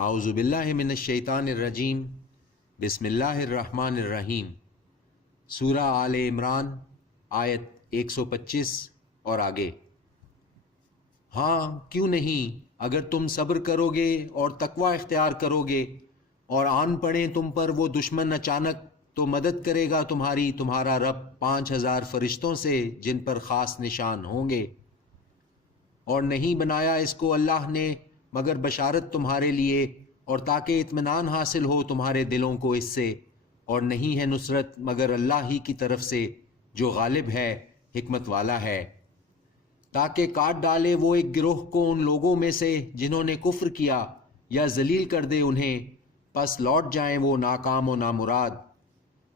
اعوذ باللہ من الشیطان الرجیم، بسم اللہ الرحمن الرحیم۔ سورہ آل عمران آیت 125 اور آگے۔ ہاں کیوں نہیں، اگر تم صبر کرو گے اور تقوی اختیار کرو گے اور آن پڑیں تم پر وہ دشمن اچانک، تو مدد کرے گا تمہارا رب 5000 فرشتوں سے جن پر خاص نشان ہوں گے۔ اور نہیں بنایا اس کو اللہ نے مگر بشارت تمہارے لیے، اور تاکہ اطمینان حاصل ہو تمہارے دلوں کو اس سے، اور نہیں ہے نصرت مگر اللہ ہی کی طرف سے جو غالب ہے، حکمت والا ہے۔ تاکہ کاٹ ڈالے وہ ایک گروہ کو ان لوگوں میں سے جنہوں نے کفر کیا، یا ذلیل کر دے انہیں، پس لوٹ جائیں وہ ناکام و نامراد۔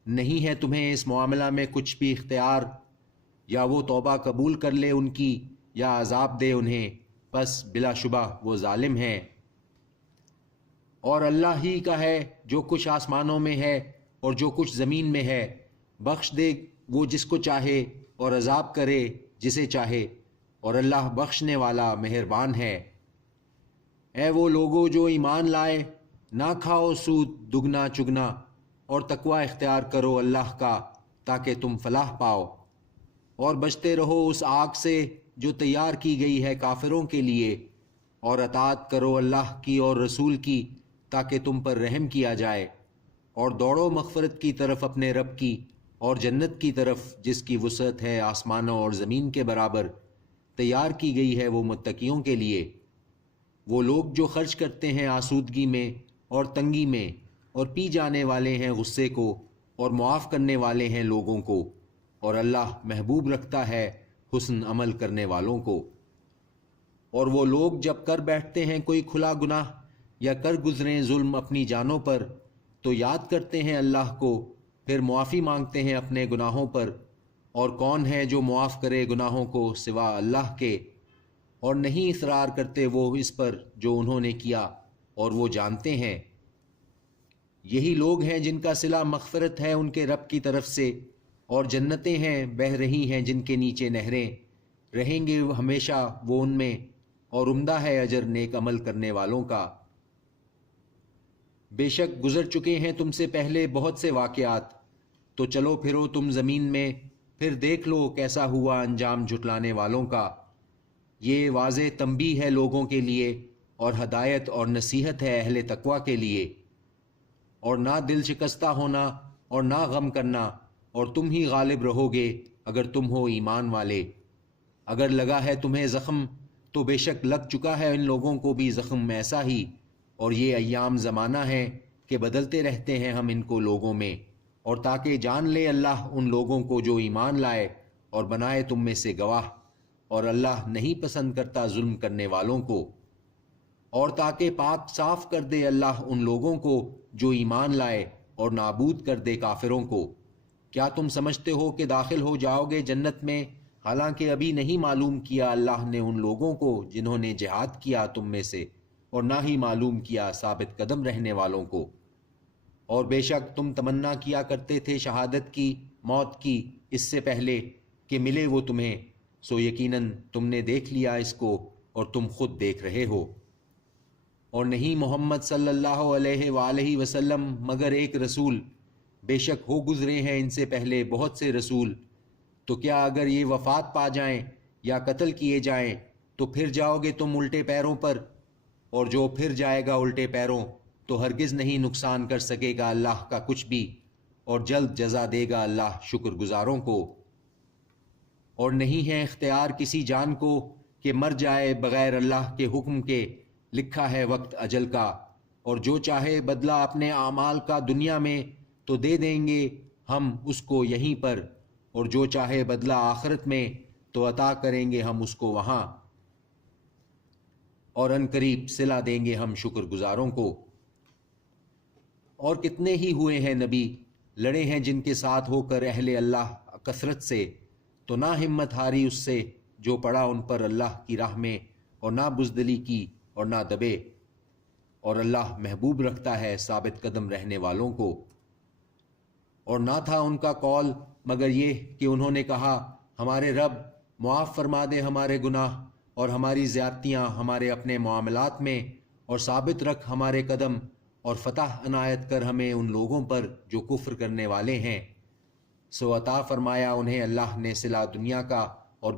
نہیں ہے تمہیں اس معاملہ میں کچھ بھی اختیار، یا وہ توبہ قبول کر لے ان کی یا عذاب دے انہیں، پس بلا شبہ وہ ظالم ہیں۔ اور اللہ ہی کا ہے جو کچھ آسمانوں میں ہے اور جو کچھ زمین میں ہے، بخش دے وہ جس کو چاہے اور عذاب کرے جسے چاہے، اور اللہ بخشنے والا مہربان ہے۔ اے وہ لوگو جو ایمان لائے، نہ کھاؤ سود دگنا چگنا، اور تقوی اختیار کرو اللہ کا تاکہ تم فلاح پاؤ، اور بچتے رہو اس آگ سے جو تیار کی گئی ہے کافروں کے لیے، اور اطاعت کرو اللہ کی اور رسول کی تاکہ تم پر رحم کیا جائے، اور دوڑو مغفرت کی طرف اپنے رب کی، اور جنت کی طرف جس کی وسعت ہے آسمانوں اور زمین کے برابر، تیار کی گئی ہے وہ متقیوں کے لیے۔ وہ لوگ جو خرچ کرتے ہیں آسودگی میں اور تنگی میں، اور پی جانے والے ہیں غصے کو، اور معاف کرنے والے ہیں لوگوں کو، اور اللہ محبوب رکھتا ہے حسن عمل کرنے والوں کو۔ اور وہ لوگ جب کر بیٹھتے ہیں کوئی کھلا گناہ یا کر گزریں ظلم اپنی جانوں پر، تو یاد کرتے ہیں اللہ کو، پھر معافی مانگتے ہیں اپنے گناہوں پر، اور کون ہے جو معاف کرے گناہوں کو سوا اللہ کے، اور نہیں اصرار کرتے وہ اس پر جو انہوں نے کیا، اور وہ جانتے ہیں۔ یہی لوگ ہیں جن کا صلہ مغفرت ہے ان کے رب کی طرف سے، اور جنتیں ہیں بہہ رہی ہیں جن کے نیچے نہریں، رہیں گے ہمیشہ وہ ان میں، اور عمدہ ہے اجر نیک عمل کرنے والوں کا۔ بے شک گزر چکے ہیں تم سے پہلے بہت سے واقعات، تو چلو پھرو تم زمین میں، پھر دیکھ لو کیسا ہوا انجام جھٹلانے والوں کا۔ یہ واضح تنبیہ ہے لوگوں کے لیے، اور ہدایت اور نصیحت ہے اہل تقوی کے لیے۔ اور نہ دل شکستہ ہونا اور نہ غم کرنا، اور تم ہی غالب رہو گے اگر تم ہو ایمان والے۔ اگر لگا ہے تمہیں زخم تو بے شک لگ چکا ہے ان لوگوں کو بھی زخم ایسا ہی، اور یہ ایام زمانہ ہے کہ بدلتے رہتے ہیں ہم ان کو لوگوں میں، اور تاکہ جان لے اللہ ان لوگوں کو جو ایمان لائے اور بنائے تم میں سے گواہ، اور اللہ نہیں پسند کرتا ظلم کرنے والوں کو۔ اور تاکہ پاک صاف کر دے اللہ ان لوگوں کو جو ایمان لائے، اور نابود کر دے کافروں کو۔ کیا تم سمجھتے ہو کہ داخل ہو جاؤ گے جنت میں، حالانکہ ابھی نہیں معلوم کیا اللہ نے ان لوگوں کو جنہوں نے جہاد کیا تم میں سے، اور نہ ہی معلوم کیا ثابت قدم رہنے والوں کو۔ اور بے شک تم تمنا کیا کرتے تھے شہادت کی، موت کی، اس سے پہلے کہ ملے وہ تمہیں، سو یقیناً تم نے دیکھ لیا اس کو، اور تم خود دیکھ رہے ہو۔ اور نہیں محمد صلی اللہ علیہ وآلہ وسلم مگر ایک رسول، بے شک ہو گزرے ہیں ان سے پہلے بہت سے رسول، تو کیا اگر یہ وفات پا جائیں یا قتل کیے جائیں تو پھر جاؤ گے تم الٹے پیروں پر؟ اور جو پھر جائے گا الٹے پیروں تو ہرگز نہیں نقصان کر سکے گا اللہ کا کچھ بھی، اور جلد جزا دے گا اللہ شکر گزاروں کو۔ اور نہیں ہے اختیار کسی جان کو کہ مر جائے بغیر اللہ کے حکم کے، لکھا ہے وقت اجل کا، اور جو چاہے بدلہ اپنے اعمال کا دنیا میں تو دے دیں گے ہم اس کو یہیں پر، اور جو چاہے بدلہ آخرت میں تو عطا کریں گے ہم اس کو وہاں، اور ان قریب صلہ دیں گے ہم شکر گزاروں کو۔ اور کتنے ہی ہوئے ہیں نبی، لڑے ہیں جن کے ساتھ ہو کر اہل اللہ کثرت سے، تو نہ ہمت ہاری اس سے جو پڑا ان پر اللہ کی راہ میں، اور نہ بزدلی کی اور نہ دبے، اور اللہ محبوب رکھتا ہے ثابت قدم رہنے والوں کو۔ اور نہ تھا ان کا قول مگر یہ کہ انہوں نے کہا، ہمارے رب معاف فرما دے ہمارے گناہ اور ہماری زیادتیاں ہمارے اپنے معاملات میں، اور ثابت رکھ ہمارے قدم، اور فتح عنایت کر ہمیں ان لوگوں پر جو کفر کرنے والے ہیں۔ سو عطا فرمایا انہیں اللہ نے صلہ دنیا کا اور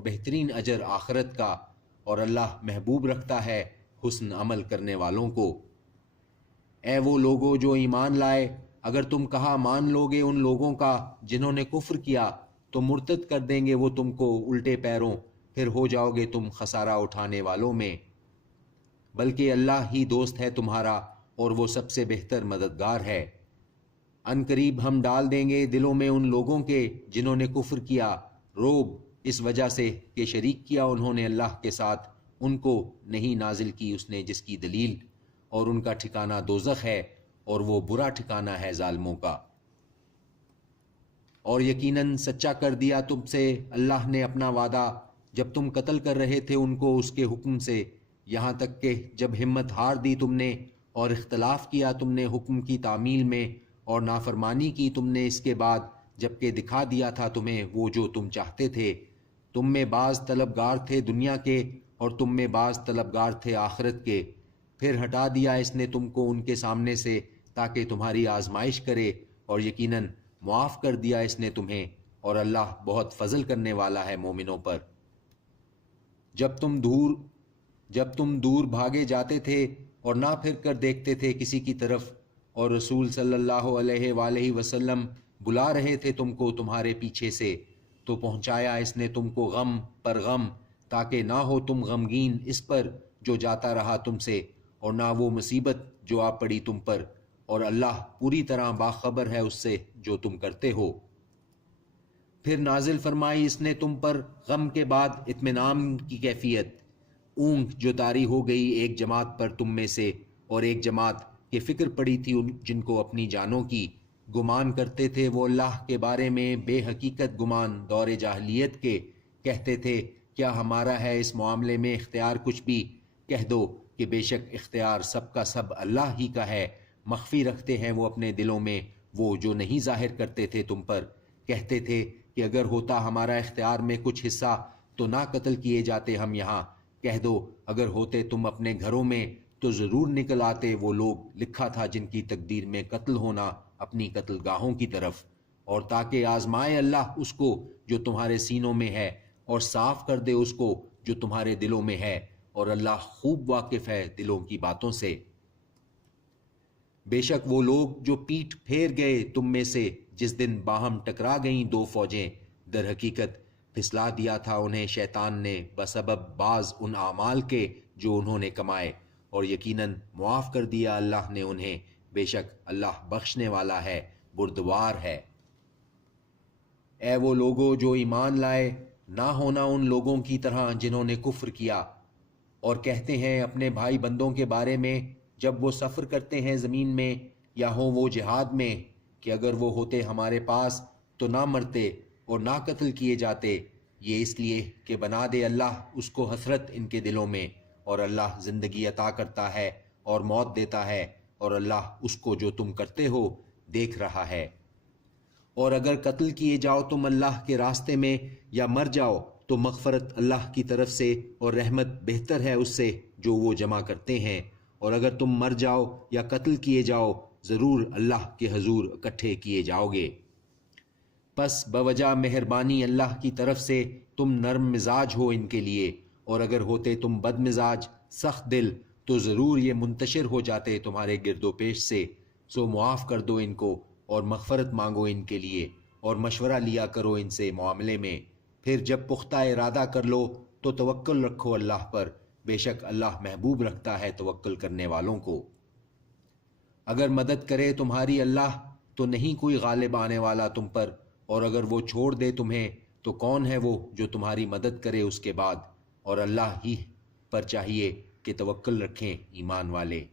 بہترین اجر آخرت کا، اور اللہ محبوب رکھتا ہے حسن عمل کرنے والوں کو۔ اے وہ لوگو جو ایمان لائے، اگر تم کہا مان لوگے ان لوگوں کا جنہوں نے کفر کیا، تو مرتد کر دیں گے وہ تم کو الٹے پیروں، پھر ہو جاؤ گے تم خسارہ اٹھانے والوں میں۔ بلکہ اللہ ہی دوست ہے تمہارا، اور وہ سب سے بہتر مددگار ہے۔ ان قریب ہم ڈال دیں گے دلوں میں ان لوگوں کے جنہوں نے کفر کیا روب، اس وجہ سے کہ شریک کیا انہوں نے اللہ کے ساتھ ان کو نہیں نازل کی اس نے جس کی دلیل، اور ان کا ٹھکانہ دوزخ ہے، اور وہ برا ٹھکانہ ہے ظالموں کا۔ اور یقیناً سچا کر دیا تم سے اللہ نے اپنا وعدہ جب تم قتل کر رہے تھے ان کو اس کے حکم سے، یہاں تک کہ جب ہمت ہار دی تم نے اور اختلاف کیا تم نے حکم کی تعمیل میں، اور نافرمانی کی تم نے اس کے بعد جبکہ دکھا دیا تھا تمہیں وہ جو تم چاہتے تھے۔ تم میں بعض طلبگار تھے دنیا کے، اور تم میں بعض طلبگار تھے آخرت کے، پھر ہٹا دیا اس نے تم کو ان کے سامنے سے تاکہ تمہاری آزمائش کرے، اور یقیناً معاف کر دیا اس نے تمہیں، اور اللہ بہت فضل کرنے والا ہے مومنوں پر۔ جب تم دور بھاگے جاتے تھے اور نہ پھر کر دیکھتے تھے کسی کی طرف، اور رسول صلی اللہ علیہ وآلہ وسلم بلا رہے تھے تم کو تمہارے پیچھے سے، تو پہنچایا اس نے تم کو غم پر غم، تاکہ نہ ہو تم غمگین اس پر جو جاتا رہا تم سے، اور نہ وہ مصیبت جو آ پڑی تم پر، اور اللہ پوری طرح باخبر ہے اس سے جو تم کرتے ہو۔ پھر نازل فرمائی اس نے تم پر غم کے بعد اطمینان کی کیفیت، اونگ جو طاری ہو گئی ایک جماعت پر تم میں سے، اور ایک جماعت کہ فکر پڑی تھی جن کو اپنی جانوں کی، گمان کرتے تھے وہ اللہ کے بارے میں بے حقیقت گمان دور جاہلیت کے، کہتے تھے کیا ہمارا ہے اس معاملے میں اختیار کچھ بھی؟ کہہ دو کہ بے شک اختیار سب کا سب اللہ ہی کا ہے، مخفی رکھتے ہیں وہ اپنے دلوں میں وہ جو نہیں ظاہر کرتے تھے تم پر۔ کہتے تھے کہ اگر ہوتا ہمارا اختیار میں کچھ حصہ تو نہ قتل کیے جاتے ہم یہاں۔ کہہ دو اگر ہوتے تم اپنے گھروں میں تو ضرور نکل آتے وہ لوگ لکھا تھا جن کی تقدیر میں قتل ہونا اپنی قتل گاہوں کی طرف، اور تاکہ آزمائے اللہ اس کو جو تمہارے سینوں میں ہے، اور صاف کر دے اس کو جو تمہارے دلوں میں ہے، اور اللہ خوب واقف ہے دلوں کی باتوں سے۔ بے شک وہ لوگ جو پیٹھ پھیر گئے تم میں سے جس دن باہم ٹکرا گئیں دو فوجیں، در حقیقت پھسلا دیا تھا انہیں شیطان نے بسبب بعض ان اعمال کے جو انہوں نے کمائے، اور یقیناً معاف کر دیا اللہ نے انہیں، بے شک اللہ بخشنے والا ہے بردبار ہے۔ اے وہ لوگو جو ایمان لائے، نہ ہونا ان لوگوں کی طرح جنہوں نے کفر کیا اور کہتے ہیں اپنے بھائی بندوں کے بارے میں جب وہ سفر کرتے ہیں زمین میں یا ہوں وہ جہاد میں کہ اگر وہ ہوتے ہمارے پاس تو نہ مرتے اور نہ قتل کیے جاتے، یہ اس لیے کہ بنا دے اللہ اس کو حسرت ان کے دلوں میں، اور اللہ زندگی عطا کرتا ہے اور موت دیتا ہے، اور اللہ اس کو جو تم کرتے ہو دیکھ رہا ہے۔ اور اگر قتل کیے جاؤ تم اللہ کے راستے میں یا مر جاؤ تو مغفرت اللہ کی طرف سے اور رحمت بہتر ہے اس سے جو وہ جمع کرتے ہیں، اور اگر تم مر جاؤ یا قتل کیے جاؤ ضرور اللہ کے حضور اکٹھے کیے جاؤ گے۔ پس بوجہ مہربانی اللہ کی طرف سے تم نرم مزاج ہو ان کے لیے، اور اگر ہوتے تم بد مزاج سخت دل تو ضرور یہ منتشر ہو جاتے تمہارے گرد و پیش سے، سو معاف کر دو ان کو اور مغفرت مانگو ان کے لیے، اور مشورہ لیا کرو ان سے معاملے میں، پھر جب پختہ ارادہ کر لو تو توکل رکھو اللہ پر، بے شک اللہ محبوب رکھتا ہے توکل کرنے والوں کو۔ اگر مدد کرے تمہاری اللہ تو نہیں کوئی غالب آنے والا تم پر، اور اگر وہ چھوڑ دے تمہیں تو کون ہے وہ جو تمہاری مدد کرے اس کے بعد، اور اللہ ہی پر چاہیے کہ توکل رکھیں ایمان والے۔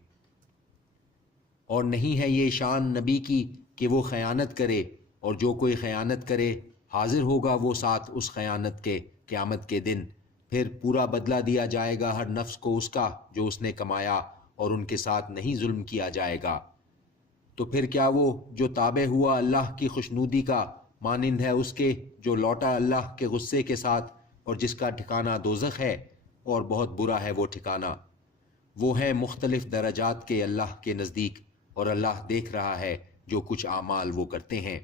اور نہیں ہے یہ شان نبی کی کہ وہ خیانت کرے، اور جو کوئی خیانت کرے حاضر ہوگا وہ ساتھ اس خیانت کے قیامت کے دن، پھر پورا بدلہ دیا جائے گا ہر نفس کو اس کا جو اس نے کمایا، اور ان کے ساتھ نہیں ظلم کیا جائے گا۔ تو پھر کیا وہ جو تابع ہوا اللہ کی خوشنودی کا مانند ہے اس کے جو لوٹا اللہ کے غصے کے ساتھ، اور جس کا ٹھکانہ دوزخ ہے اور بہت برا ہے وہ ٹھکانہ۔ وہ ہیں مختلف درجات کے اللہ کے نزدیک، اور اللہ دیکھ رہا ہے جو کچھ اعمال وہ کرتے ہیں۔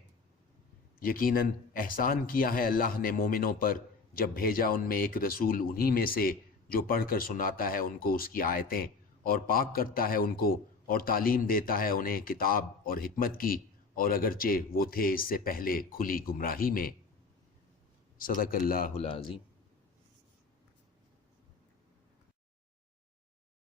یقیناً احسان کیا ہے اللہ نے مومنوں پر جب بھیجا ان میں ایک رسول انہی میں سے جو پڑھ کر سناتا ہے ان کو اس کی آیتیں، اور پاک کرتا ہے ان کو، اور تعلیم دیتا ہے انہیں کتاب اور حکمت کی، اور اگرچہ وہ تھے اس سے پہلے کھلی گمراہی میں۔ صدق اللہ العظیم۔